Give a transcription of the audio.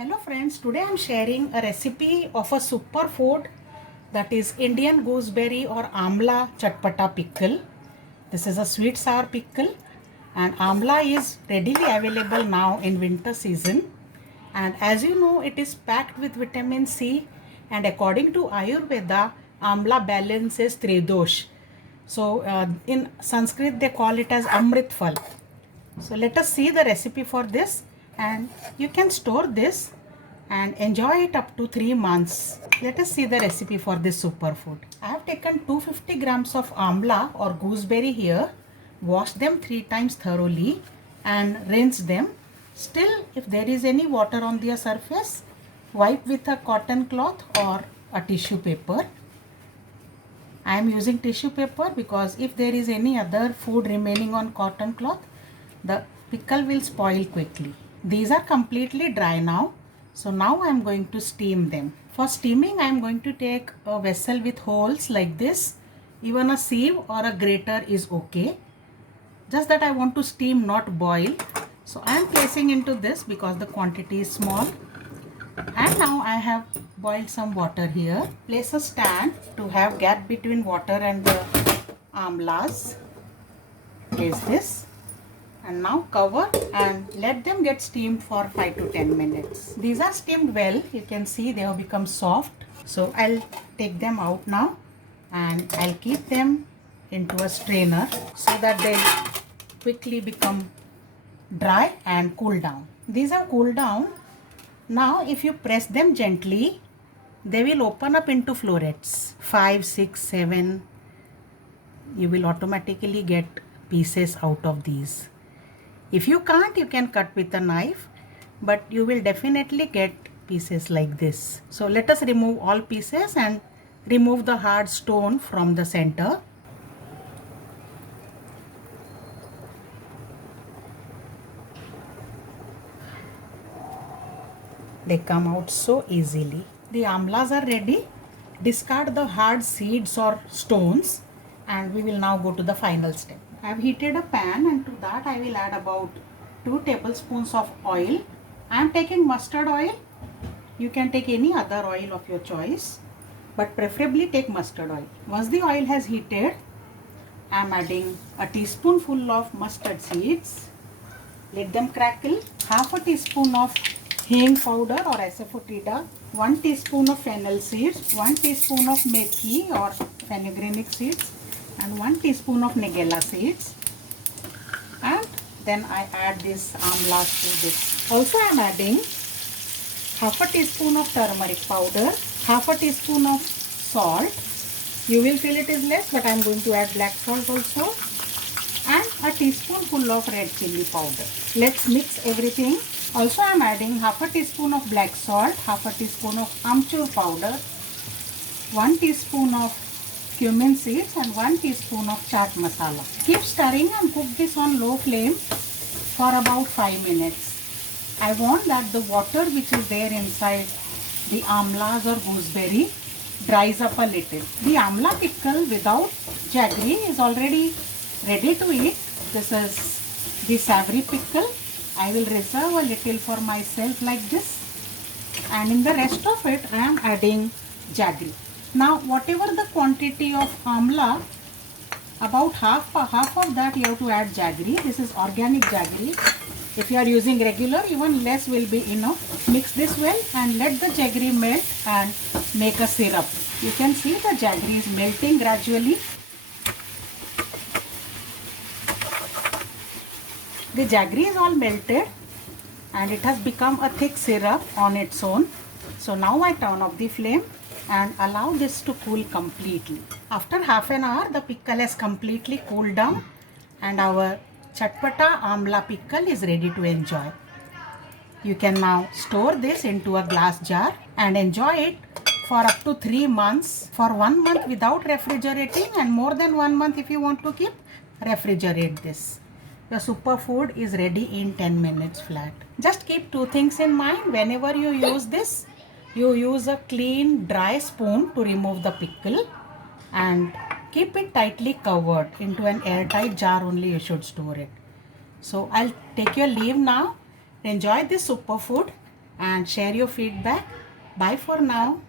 Hello friends, today I am sharing a recipe of a superfood, that is Indian gooseberry or amla chatpata pickle. This is a sweet sour pickle and amla is readily available now in winter season, and as you know it is packed with vitamin C, and according to Ayurveda amla balances tridosh. So in Sanskrit they call it as Amrit Fal. So let us see the recipe for this, and you can store this and enjoy it up to 3 months. Let us see the recipe for this superfood. I have taken 250 grams of amla or gooseberry here. Wash them 3 times thoroughly and rinse them. Still, if there is any water on their surface, wipe with a cotton cloth or a tissue paper. I am using tissue paper because if there is any other food remaining on cotton cloth, the pickle will spoil quickly. These are completely dry now. So now I am going to steam them. For steaming, I am going to take a vessel with holes like this. Even a sieve or a grater is okay. Just that I want to steam, not boil. So I am placing into this because the quantity is small. And now I have boiled some water here. Place a stand to have gap between water and the amlas. Place this. And now cover and let them get steamed for 5 to 10 minutes. These are steamed well. You can see they have become soft. So I'll take them out now and I'll keep them into a strainer so that they quickly become dry and cool down. These have cooled down. Now if you press them gently, they will open up into florets. 5, 6, 7. You will automatically get pieces out of these. If you can't, you can cut with a knife, but you will definitely get pieces like this. So let us remove all pieces and remove the hard stone from the center. They come out so easily. The amlas are ready. Discard the hard seeds or stones, and we will now go to the final step. I have heated a pan, and to that I will add about 2 tablespoons of oil. I am taking mustard oil. You can take any other oil of your choice, but preferably take mustard oil. Once the oil has heated, I am adding a teaspoonful of mustard seeds. Let them crackle. Half a teaspoon of hing powder or asafoetida, 1 teaspoon of fennel seeds, 1 teaspoon of methi or fenugreek seeds, and 1 teaspoon of nigella seeds. And then I add this amlas to this. Also I am adding half a teaspoon of turmeric powder, half a teaspoon of salt. You will feel it is less, but I am going to add black salt also, and a teaspoonful of red chili powder. Let's mix everything. Also I am adding half a teaspoon of black salt, half a teaspoon of amchur powder, 1 teaspoon of cumin seeds, and 1 teaspoon of chaat masala. Keep stirring and cook this on low flame for about 5 minutes. I want that the water which is there inside the amlas or gooseberry dries up a little. The amla pickle without jaggery is already ready to eat. This is the savory pickle. I will reserve a little for myself like this, and in the rest of it I am adding jaggery. Now whatever the quantity of amla, about half of that you have to add jaggery. This is organic jaggery. If you are using regular, even less will be enough. Mix this well and let the jaggery melt and make a syrup. You can see the jaggery is melting gradually. The jaggery is all melted and it has become a thick syrup on its own. So now I turn off the flame and allow this to cool completely. After half an hour, the pickle has completely cooled down and our chatpata amla pickle is ready to enjoy. You can now store this into a glass jar and enjoy it for up to 3 months. For 1 month without refrigerating, and more than 1 month if you want to keep, refrigerate this. Your superfood is ready in 10 minutes flat. Just keep 2 things in mind. Whenever you use this, you use a clean dry spoon to remove the pickle and keep it tightly covered. Into an airtight jar only you should store it. So I'll take your leave now. Enjoy this superfood and share your feedback. Bye for now.